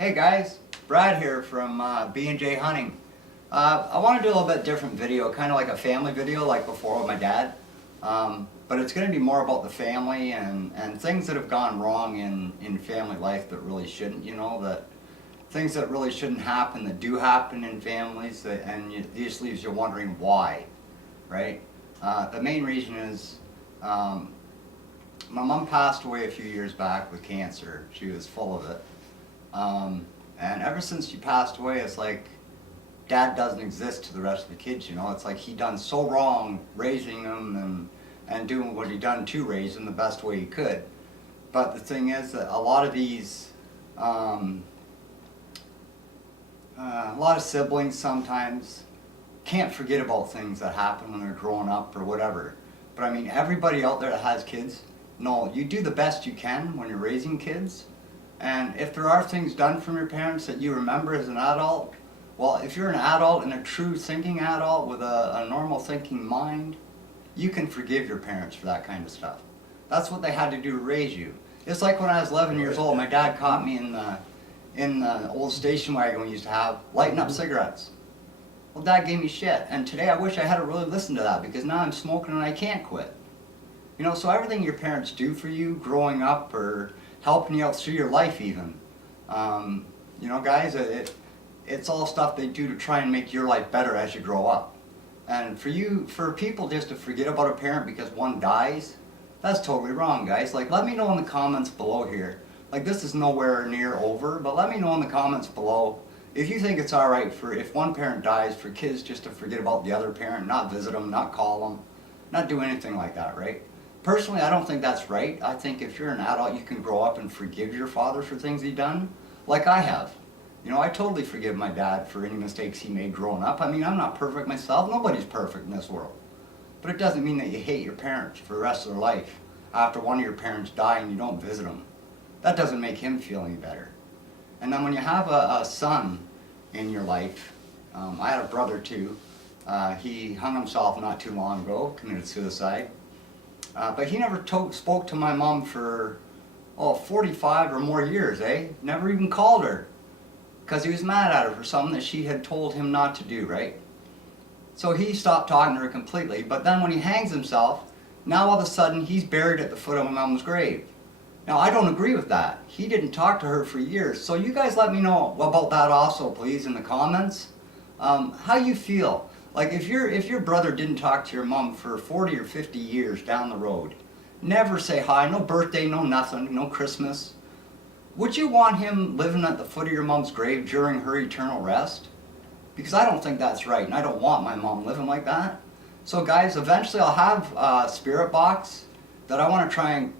Hey guys, Brad here from B&J Hunting. I want to do a little bit different video, kind of like a family video like before with my dad. But it's going to be more about the family and things that have gone wrong in family life that really shouldn't, that things that really shouldn't happen that do happen in families and it just leaves you wondering why, right? The main reason is my mom passed away a few years back with cancer. She was full of it. And ever since she passed away, it's like dad doesn't exist to the rest of the kids, It's like he done so wrong raising them and doing what he done to raise them the best way he could. But the thing is that a lot of these, a lot of siblings sometimes can't forget about things that happen when they're growing up or whatever. But I mean, everybody out there that has kids, no, you do the best you can when you're raising kids. And if there are things done from your parents that you remember as an adult, well, if you're an adult and a true thinking adult with a normal thinking mind, you can forgive your parents for that kind of stuff. That's what they had to do to raise you. It's like when I was 11 years old, my dad caught me in the old station wagon we used to have, lighting up cigarettes. Well, Dad gave me shit, and today I wish I had really listened to that because now I'm smoking and I can't quit. So everything your parents do for you growing up or helping you out through your life even. Guys, it's all stuff they do to try and make your life better as you grow up. And for people just to forget about a parent because one dies, that's totally wrong, guys. Like, let me know in the comments below here. Like, this is nowhere near over, but let me know in the comments below if you think it's alright for, if one parent dies, for kids just to forget about the other parent, not visit them, not call them, not do anything like that, right? Personally, I don't think that's right. I think if you're an adult, you can grow up and forgive your father for things he done, like I have. I totally forgive my dad for any mistakes he made growing up. I mean, I'm not perfect myself. Nobody's perfect in this world. But it doesn't mean that you hate your parents for the rest of their life after one of your parents die and you don't visit them. That doesn't make him feel any better. And then when you have a son in your life, I had a brother too. He hung himself not too long ago, committed suicide. But he never spoke to my mom for 45 or more years, Never even called her because he was mad at her for something that she had told him not to do, right? So he stopped talking to her completely, but then when he hangs himself, now all of a sudden he's buried at the foot of my mom's grave. Now I don't agree with that. He didn't talk to her for years, so you guys let me know about that also, please, in the comments. How you feel. Like if your brother didn't talk to your mom for 40 or 50 years down the road, never say hi, no birthday, no nothing, no Christmas, would you want him living at the foot of your mom's grave during her eternal rest? Because I don't think that's right, and I don't want my mom living like that. So guys, eventually I'll have a spirit box that I want to try and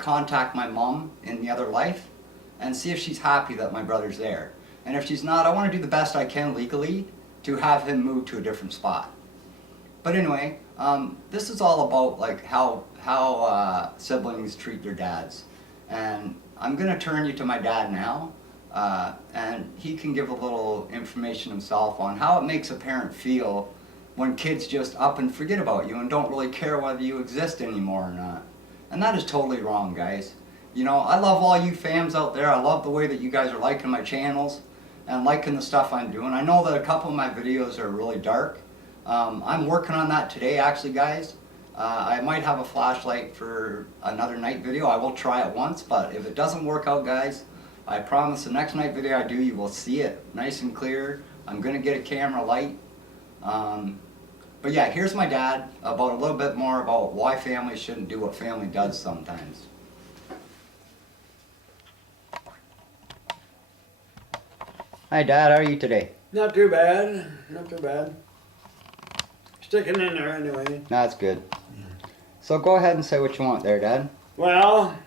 contact my mom in the other life and see if she's happy that my brother's there. And if she's not, I want to do the best I can legally to have him move to a different spot. But anyway, this is all about like how siblings treat their dads. And I'm going to turn you to my dad now, and he can give a little information himself on how it makes a parent feel when kids just up and forget about you and don't really care whether you exist anymore or not. And that is totally wrong, guys. I love all you fams out there. I love the way that you guys are liking my channels and liking the stuff I'm doing. I know that a couple of my videos are really dark. I'm working on that today actually, guys. I might have a flashlight for another night video. I will try it once, but if it doesn't work out, guys, I promise the next night video I do, you will see it nice and clear. I'm gonna get a camera light. But yeah, here's my dad about a little bit more about why family shouldn't do what family does sometimes. Hi Dad, how are you today? Not too bad, not too bad. Sticking in there anyway. That's good. So go ahead and say what you want there, Dad. Well,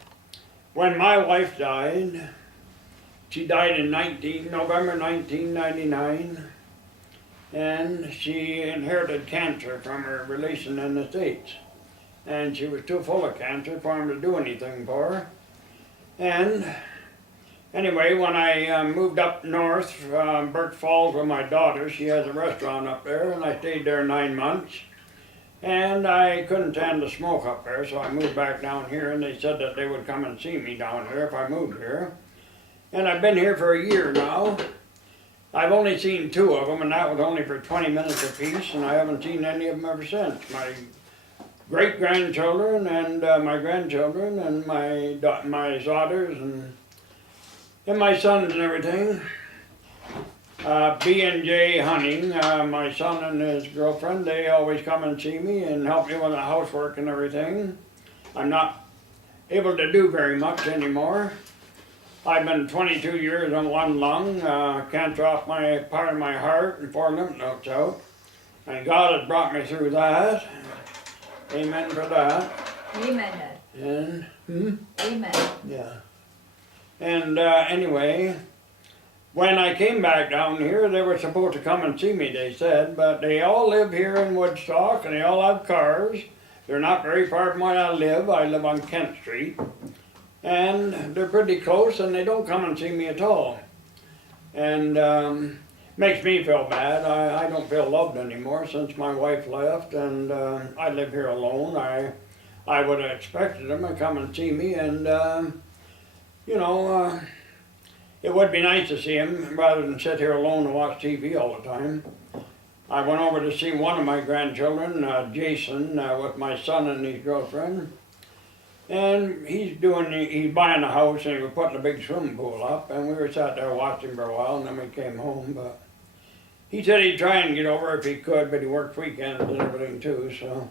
when my wife died, she died in November 1999, and she inherited cancer from her relation in the States. And she was too full of cancer for him to do anything for her. And anyway, when I moved up north from Burke Falls with my daughter, she has a restaurant up there, and I stayed there 9 months. And I couldn't stand the smoke up there, so I moved back down here, and they said that they would come and see me down here if I moved here. and I've been here for a year now. I've only seen 2 of them, and that was only for 20 minutes apiece, and I haven't seen any of them ever since. My great-grandchildren and my grandchildren and my daughters and my sons and everything. B&J Hunting, my son and his girlfriend, they always come and see me and help me with the housework and everything. I'm not able to do very much anymore. I've been 22 years on 1 lung, cancer off my part of my heart and 4 lymph nodes out. And God has brought me through that. Amen for that. Amen, Dad. And, Amen. yeah. And anyway, when I came back down here, they were supposed to come and see me, they said, but they all live here in Woodstock and they all have cars. They're not very far from where I live. I live on Kent Street. And they're pretty close and they don't come and see me at all. And makes me feel bad. I don't feel loved anymore since my wife left, and I live here alone. I would have expected them to come and see me, and you know, it would be nice to see him rather than sit here alone and watch TV all the time. I went over to see one of my grandchildren, Jason, with my son and his girlfriend. And he's buying a house and he was putting a big swimming pool up, and we were sat there watching for a while, and then we came home. But he said he'd try and get over if he could, but he worked weekends and everything too, so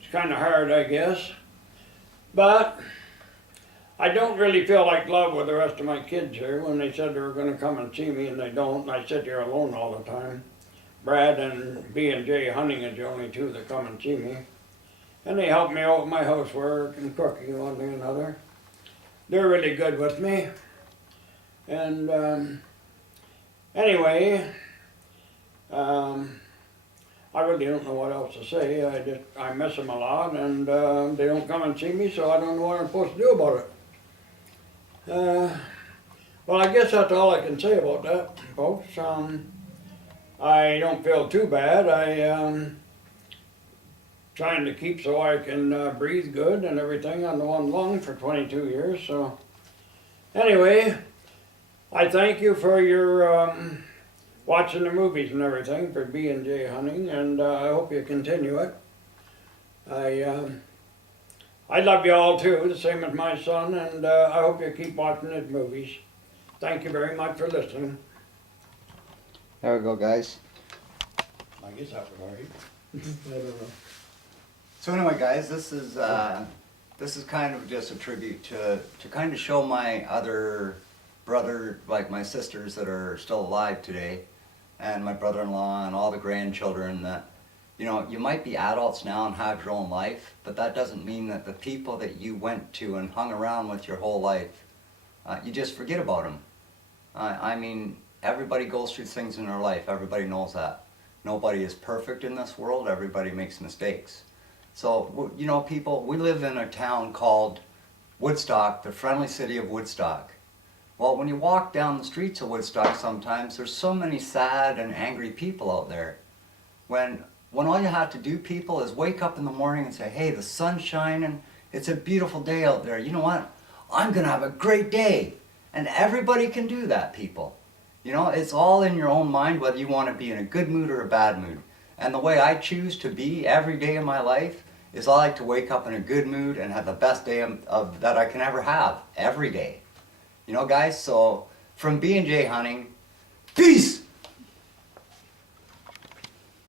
it's kind of hard, I guess. But I don't really feel like love with the rest of my kids here. When they said they were going to come and see me and they don't, and I sit here alone all the time. Brad and B&J Hunting are the only 2 that come and see me. And they help me out with my housework and cooking one thing and another. They're really good with me. And anyway, I really don't know what else to say. I miss them a lot, and they don't come and see me, so I don't know what I'm supposed to do about it. Well, I guess that's all I can say about that, folks. I don't feel too bad. Trying to keep so I can breathe good and everything on the 1 lung for 22 years. So anyway, I thank you for your watching the movies and everything for B&J Hunting, and I hope you continue it. I love you all too, the same as my son, and I hope you keep watching his movies. Thank you very much for listening. There we go, guys. I guess that was all right. I don't know. So anyway, guys, this is kind of just a tribute to kind of show my other brother, like my sisters that are still alive today, and my brother-in-law and all the grandchildren, that, you know, you might be adults now and have your own life, but that doesn't mean that the people that you went to and hung around with your whole life, you just forget about them. I mean, everybody goes through things in their life. Everybody knows that. Nobody is perfect in this world. Everybody makes mistakes. So, you know, people, we live in a town called Woodstock, the friendly city of Woodstock. Well, when you walk down the streets of Woodstock sometimes, there's so many sad and angry people out there. When all you have to do, people, is wake up in the morning and say, hey, the sun's shining, it's a beautiful day out there. You know what? I'm going to have a great day. And everybody can do that, people. You know, it's all in your own mind whether you want to be in a good mood or a bad mood. And the way I choose to be every day of my life is I like to wake up in a good mood and have the best day that I can ever have, every day. You know, guys, so from B&J Hunting, peace!